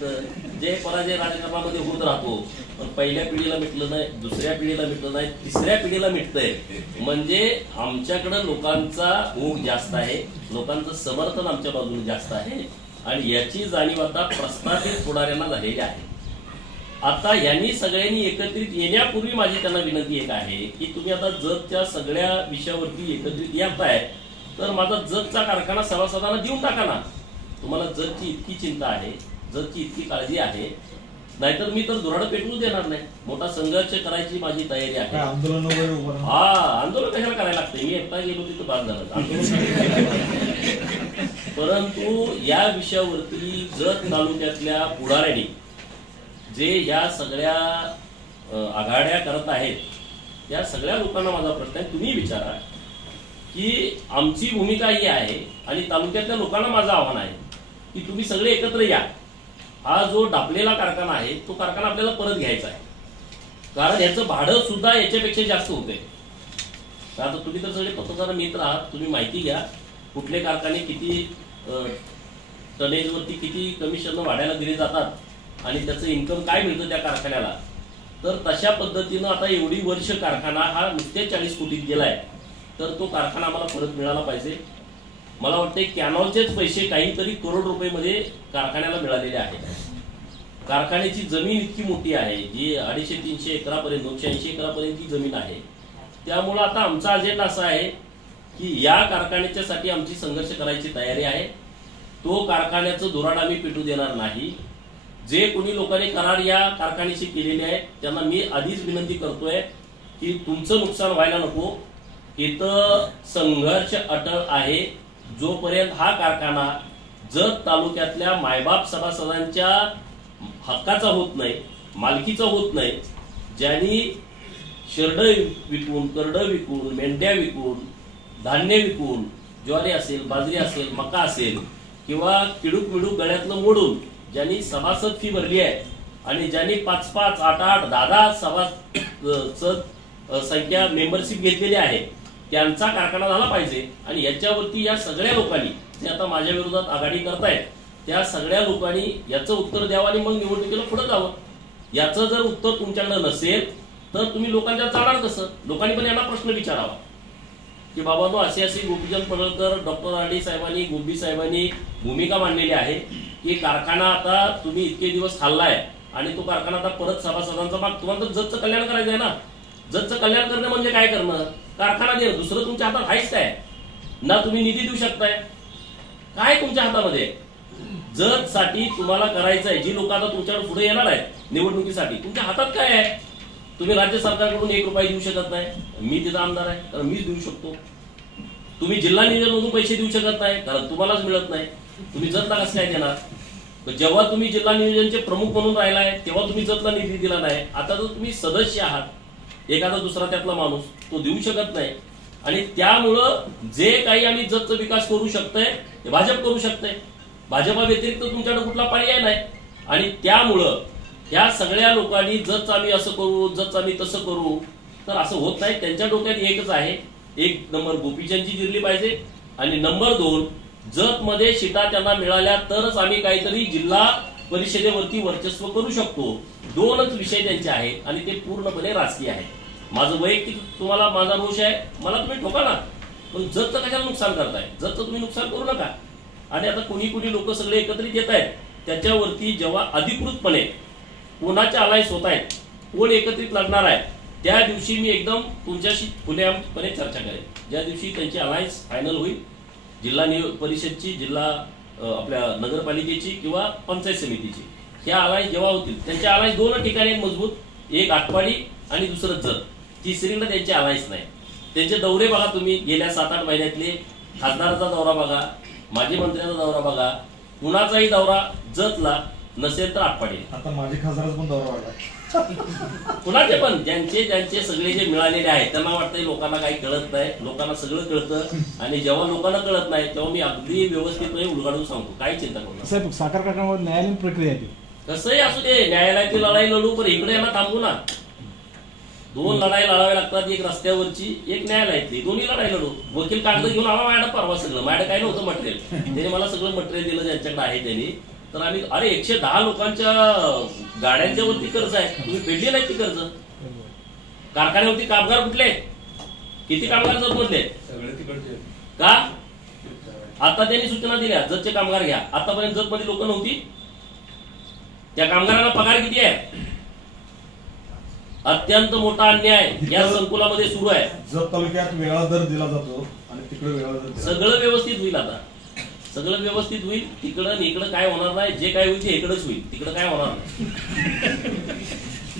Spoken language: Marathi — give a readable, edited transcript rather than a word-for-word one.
मिटतं, जे पराजय राजकारणामध्ये होत राहतो, पण पहिल्या पिढीला मिटलं नाही, दुसऱ्या पिढीला मिटलं नाही, तिसऱ्या पिढीला मिटतंय. म्हणजे आमच्याकडे लोकांचा ओघ जास्त आहे, लोकांचं समर्थन आमच्या बाजूने जास्त आहे आणि याची जाणीव आता प्रस्थापित पुढाऱ्यांना झालेली आहे. आता यांनी सगळ्यांनी एकत्रित येण्यापूर्वी माझी त्यांना विनंती एक आहे की तुम्ही आता जतच्या सगळ्या विषयावरती एकत्रित येत आहे, तर माझा जतचा कारखाना सभासदांना देऊन टाका ना. तुम्हाला जतची इतकी चिंता आहे, जतची इतकी काळजी आहे, नाहीतर मी तर दुराडं पेटवूच देणार नाही. मोठा संघर्ष करायची माझी तयारी आहे. आंदोलन कशाला करायला लागते, मी एकटा गेलो तिथं बाद झालं. परंतु या विषयावरती जत तालुक्यातल्या पुढाऱ्यांनी जे या सगळ्या आघाड्या करत आहेत, त्या सगळ्या लोकांना माझा प्रश्न आहे, तुम्ही विचारा की आमची भूमिका ही आहे आणि तालुक्यातल्या लोकांना माझं आव्हान आहे की तुम्ही सगळे एकत्र या. हा जो डापलेला कारखाना आहे तो कारखाना आपल्याला परत घ्यायचा आहे, कारण याचं भाडं सुद्धा याच्यापेक्षा जास्त होते. आता तुम्ही तर सगळे पत्रकार मित्र आहात, तुम्ही माहिती घ्या कुठले कारखाने किती टनेजवरती किती कमिशन वाढायला दिले जातात आणि त्याचं इन्कम काय मिळतं त्या कारखान्याला. तर तशा पद्धतीनं आता एवढी वर्ष कारखाना हा नुसते 40 कोटीत गेलाय, तर तो कारखाना आम्हाला परत मिळाला पाहिजे. मला वाटते कॅनॉलचेच पैसे काहीतरी करोड रुपये कारखान्याला मिळालेले आहेत. कारखान्याची जमीन इतकी मोठी आहे जी 250-300 एकरापर्यंत 280 एकरापर्यंत जमीन आहे. त्यामुळे आता आमचा अजेंडा असा आहे की या कारखान्याच्यासाठी आमची संघर्ष करायची तयारी आहे. तो कारखान्याचं धोरण आम्ही पेटू देणार नाही. जे कोणी लोकांनी करार या कारखान्याशी केलेले आहेत त्यांना मी आधीच विनंती करतोय की तुमचं नुकसान व्हायला नको. इथं संघर्ष अटळ आहे जोपर्यंत हा कारखाना जत तालुक्यातल्या मायबाप सभासदांच्या हक्काचा होत नाही, मालकीचा होत नाही. ज्यांनी शेरड विकून, करडं विकून, मेंढ्या विकून, धान्य विकून, ज्वारी असेल, बाजरी असेल, मका असेल किंवा किडूक मिडूक गळ्यातलं मोडून ज्यांनी सभासद फी भरली आहे आणि ज्यांनी 5-5, 8-8, 10-10 सभासद संख्या मेंबरशिप घेतलेली आहे, त्यांचा कारखाना झाला पाहिजे. आणि याच्यावरती या सगळ्या लोकांनी जे आता माझ्या विरोधात आघाडी करतायत त्या सगळ्या लोकांनी याचं उत्तर द्यावं आणि मग निवडणुकीला पुढे जावं. याचं जर उत्तर तुमच्याकडे नसेल तर तुम्ही लोकांच्या जाणार कसं. लोकांनी पण यांना प्रश्न विचारावा की बाबांनो अशी अशी गोपीचंद पडळकर, डॉक्टर आरडी साहेबांनी, गोबी साहेबांनी भूमिका मांडलेली आहे की कारखाना आता तुम्ही इतके दिवस खाल्लाय आणि तो कारखाना आता परत सभासदांचा माग. तुम्हाला तर जतचं कल्याण करायचं आहे ना. जतचं कल्याण करणं म्हणजे काय करणं, कारखाना देणं. दुसरं तुमच्या हातात आहेच काय ना. तुम्ही निधी देऊ शकताय काय तुमच्या हातामध्ये. जत साठी तुम्हाला करायचं आहे, जी लोक आता तुमच्याकडे पुढे येणार आहेत निवडणुकीसाठी, तुमच्या हातात काय आहे. तुम्ही राज्य सरकारकडून 1 रुपया देऊ शकत नाही, मी तिथं आमदार आहे तर मीच देऊ शकतो. तुम्ही जिल्हा नियोजनमधून पैसे देऊ शकत नाही कारण तुम्हालाच मिळत नाही. तुम्ही जतला कसं काय देणार. जेव्हा तुम्ही जिल्हा नियोजनचे प्रमुख म्हणून राहिलाय तेव्हा तुम्ही जतला निधी दिला नाही. आता जर तुम्ही सदस्य आहात, एखादा दुसरा त्यातला माणूस तो देऊ शकत नाही. आणि त्यामुळं जे काही आम्ही जतचा विकास करू शकतोय ते भाजप करू शकते. भाजपा व्यतिरिक्त तुमच्याकडे कुठला पर्याय नाही. आणि त्यामुळं या सगळ्या लोकांनी जत आम्ही असं करू, जत आम्ही तसं करू, तर असं होत नाही. त्यांच्या डोक्यात एकच आहे, 1 नंबर गोपीचंदची जिरली पाहिजे आणि नंबर 2 जत मध्ये सीटा त्यांना मिळाल्या तरच आम्ही काहीतरी जिल्हा परिषदेवरती वर्चस्व करू शकतो. 2च विषय त्यांचे आहेत आणि ते पूर्णपणे राजकीय आहेत. माझं वैयक्तिक तुम्हाला माझा रोष आहे, मला तुम्ही ठोका ना, पण जतचं कशाला नुकसान करताय. जतचं तुम्ही नुकसान करू नका. आणि आता कोणी लोक सगळे एकत्रित येत आहेत त्याच्यावरती जेव्हा अधिकृतपणे कोणाच्या अलायन्स होत आहेत, कोण एकत्रित लढणार आहे, त्या दिवशी मी एकदम तुमच्याशी खुलेआमपणे चर्चा करेन. ज्या दिवशी त्यांची अलायन्स फायनल होईल, जिल्हा परिषदची, जिल्हा आपल्या नगरपालिकेची किंवा पंचायत समितीची, ह्या अलायन्स जेव्हा होतील, त्यांच्या अलायन्स 2 ठिकाणी मजबूत, एक आटपाडी आणि दुसरं जत. तिसरीला त्यांचे अलायन्स नाही. त्यांचे दौरे बघा तुम्ही, गेल्या 7-8 महिन्यातले खासदाराचा दौरा बघा, माजी मंत्र्याचा दौरा बघा, कुणाचाही दौरा जतला नसेल तर आटपाडी. आता माझे खासदार पण दौरा वाढला. कुणाचे पण ज्यांचे सगळे जे मिळालेले आहेत त्यांना वाटतंय लोकांना काही कळत नाही. लोकांना सगळं कळतं आणि जेव्हा लोकांना कळत नाही तेव्हा मी अगदी व्यवस्थितपणे उलगडून सांगतो, काही चिंता करू नका. साखर कारखान्यावर न्यायालयीन प्रक्रिया आहे, कसंही असू दे, न्यायालयाची लढाई लढू, पण इकडे यांना थांबू ना. 2 लढाई लढाव्या लागतात, एक रस्त्यावरची, एक न्यायालयातली. दोन्ही लढाई लढू. वकील कागद घेऊन आला माझ्याकडे परवा, सगळं माझ्याकडे काही नव्हतं मटेरियल, त्याने मला सगळं मटेरियल दिलं ज्यांच्याकडे आहे त्यांनी. तर आम्ही अरे 110 लोकांच्या गाड्यांच्या वरती कर्ज आहे, तुम्ही फेडले नाही ती कर्ज. कारखान्यावरती कामगार कुठले, किती कामगार जतमधले का? आता त्यांनी सूचना दिल्या जतचे कामगार घ्या. आतापर्यंत जतमध्ये लोक नव्हती, त्या कामगारांना पगार किती आहे? अत्यंत मोठा अन्याय या संकुलामध्ये सुरू आहे. जत तालुक्यात वेगळा दर दिला जातो आणि तिकडे वेगळा दर दिला. सगळं व्यवस्थित होईल, आता सगळं व्यवस्थित होईल. तिकडं इकडं काय होणार नाही, जे काय होईल ते इकडंच होईल, तिकडं काय होणार नाही.